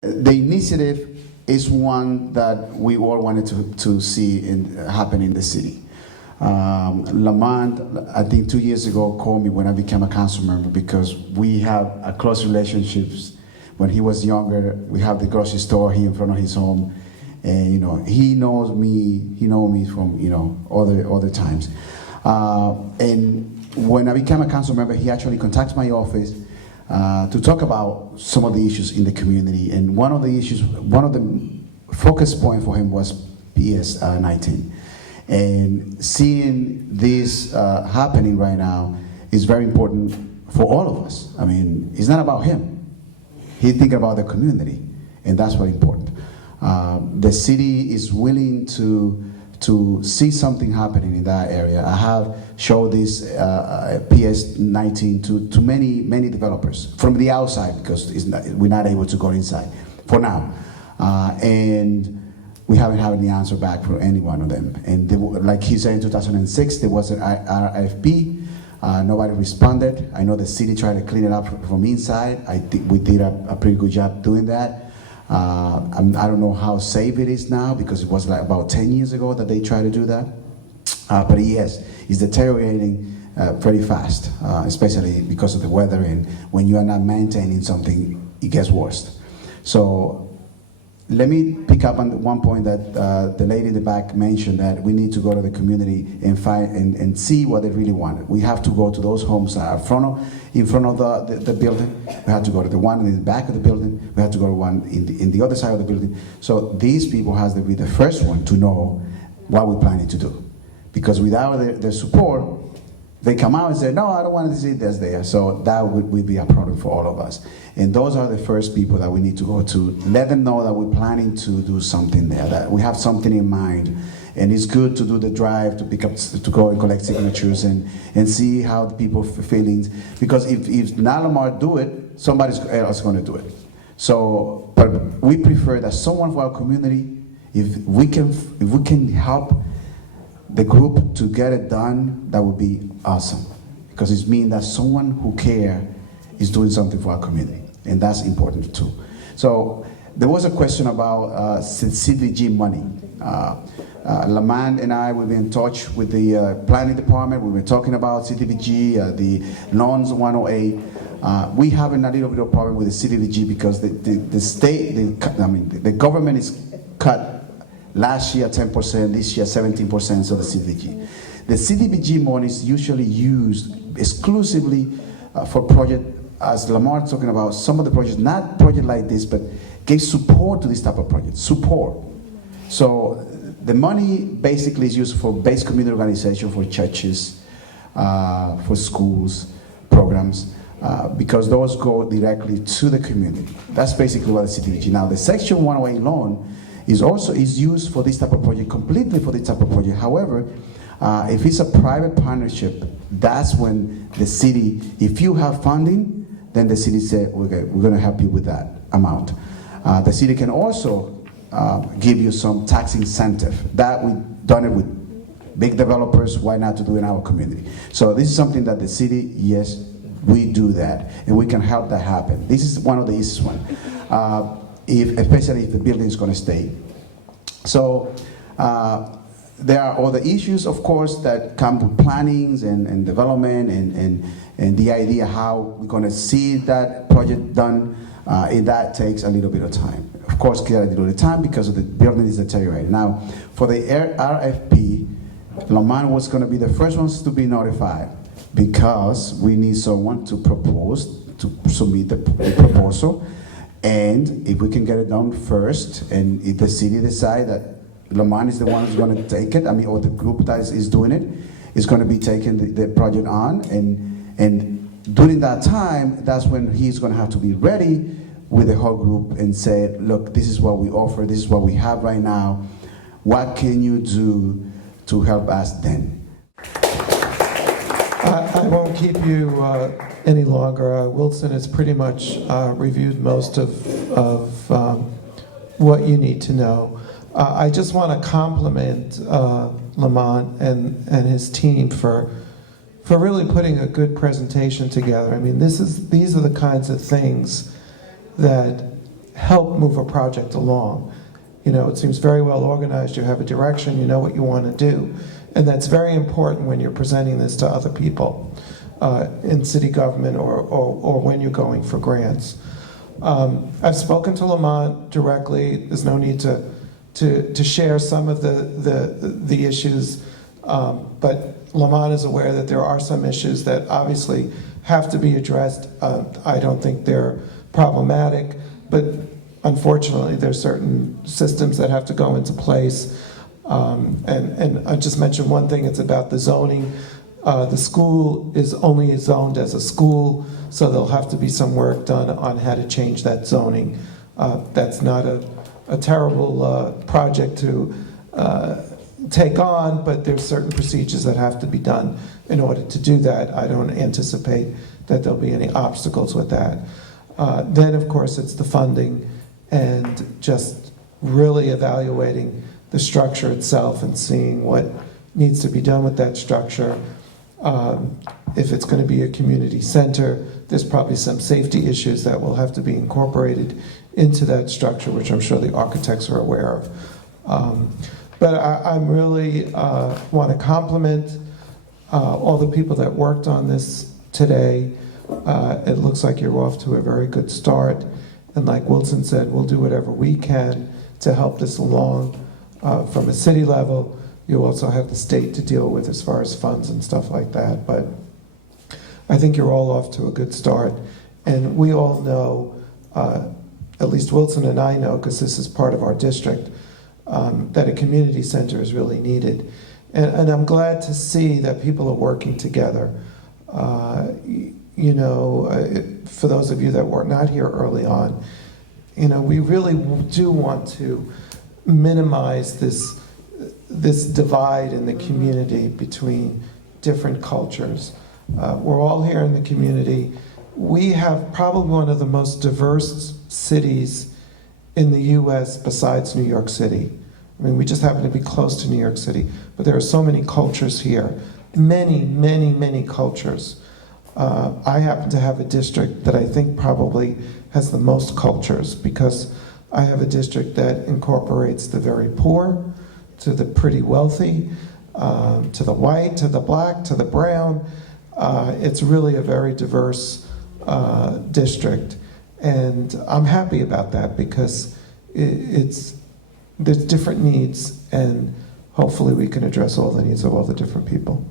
The initiative is one that we all wanted to see happen in the city. Lamont, I think 2 years ago, called me when I became a council member because we have a close relationships. When he was younger, we have the grocery store here in front of his home, and he knows me. He knows me from other times. And when I became a council member, he actually contacted my office to talk about some of the issues in the community. And one of the focus point for him was PS 19. And seeing this happening right now is very important for all of us. I mean, it's not about him. He's thinking about the community, and that's very important. The city is willing to see something happening in that area. I have showed this PS 19 to many developers from the outside because we're not able to go inside for now. And we haven't had any answer back from any one of them. And like he said in 2006, there was an RFP. Nobody responded. I know the city tried to clean it up from inside. I think we did a pretty good job doing that. I don't know how safe it is now because it was like about 10 years ago that they tried to do that. But yes, it's deteriorating very fast, especially because of the weather, and when you are not maintaining something, it gets worse. So let me pick up on one point that the lady in the back mentioned, that we need to go to the community and find and see what they really want. We have to go to those homes that are in front of the building. We have to go to the one in the back of the building. We have to go to one in the other side of the building. So these people has to be the first one to know what we're planning to do. Because without their support, they come out and say, no, I don't want to see this there. So that would be a problem for all of us. And those are the first people that we need to go to, let them know that we're planning to do something there, that we have something in mind. And it's good to do the drive, to go and collect signatures and see how the people feelings. Because if not Lamar do it, somebody else is going to do it. So, but we prefer that someone for our community, if we can help the group to get it done, that would be awesome. Because it means that someone who cares is doing something for our community. And that's important too. So there was a question about CDBG money. Lamont and I, we've been in touch with the planning department. We've been talking about CDBG, the loans 108. We have a little bit of problem with the CDBG because the state, the government is cut last year 10%, this year 17% of the CDBG. The CDBG money is usually used exclusively for project, as Lamar's talking about, some of the projects, not project like this, but give support to this type of project, support. So the money basically is used for base community organization, for churches, for schools, programs, because those go directly to the community. That's basically what the CDBG. Now the Section 108 loan is used for this type of project, completely for this type of project. However, if it's a private partnership, that's when the city, if you have funding, then the city said, we're going to help you with that amount. The city can also give you some tax incentive. That we've done it with big developers, why not to do in our community? So this is something that the city, yes, we do that, and we can help that happen. This is one of the easiest ones, especially if the building is going to stay. So there are other issues, of course, that come with plannings and development and the idea how we're going to see that project done, and that takes a little bit of time. Of course, get a little bit of time because of the building is deteriorating. Now, for the RFP, Lamont was going to be the first ones to be notified because we need someone to propose, to submit the proposal, and if we can get it done first, and if the city decide that Lamont is the one who's going to take it, or the group that is doing it, is going to be taking the project on, and during that time, that's when he's going to have to be ready with the whole group and say, look, this is what we offer, this is what we have right now, what can you do to help us then? I won't keep you any longer. Wilson has pretty much reviewed most of what you need to know. I just want to compliment Lamont and his team for really putting a good presentation together. I mean, these are the kinds of things that help move a project along. You know, it seems very well organized, you have a direction, you know what you want to do. And that's very important when you're presenting this to other people in city government or when you're going for grants. I've spoken to Lamont directly. There's no need to share some of the issues, but Lamont is aware that there are some issues that obviously have to be addressed. I don't think they're problematic, but unfortunately there's certain systems that have to go into place. And I just mentioned one thing, it's about the zoning. The school is only zoned as a school, so there'll have to be some work done on how to change that zoning. That's not a terrible project to take on, but there's certain procedures that have to be done in order to do that. I don't anticipate that there'll be any obstacles with that. Then, of course, it's the funding and just really evaluating the structure itself and seeing what needs to be done with that structure. If it's going to be a community center, there's probably some safety issues that will have to be incorporated into that structure, which I'm sure the architects are aware of. But I really want to compliment all the people that worked on this today. It looks like you're off to a very good start. And like Wilson said, we'll do whatever we can to help this along from a city level. You also have the state to deal with as far as funds and stuff like that. But I think you're all off to a good start. And we all know, at least Wilson and I know, because this is part of our district, that a community center is really needed. And I'm glad to see that people are working together. You know, for those of you that were not here early on, you know, we really do want to minimize this divide in the community between different cultures. We're all here in the community. We have probably one of the most diverse cities in the US besides New York City. I mean, we just happen to be close to New York City, but there are so many cultures here. Many, many, many cultures. I happen to have a district that I think probably has the most cultures, because I have a district that incorporates the very poor, to the pretty wealthy, to the white, to the black, to the brown. It's really a very diverse district. And I'm happy about that, because there's different needs, and hopefully we can address all the needs of all the different people.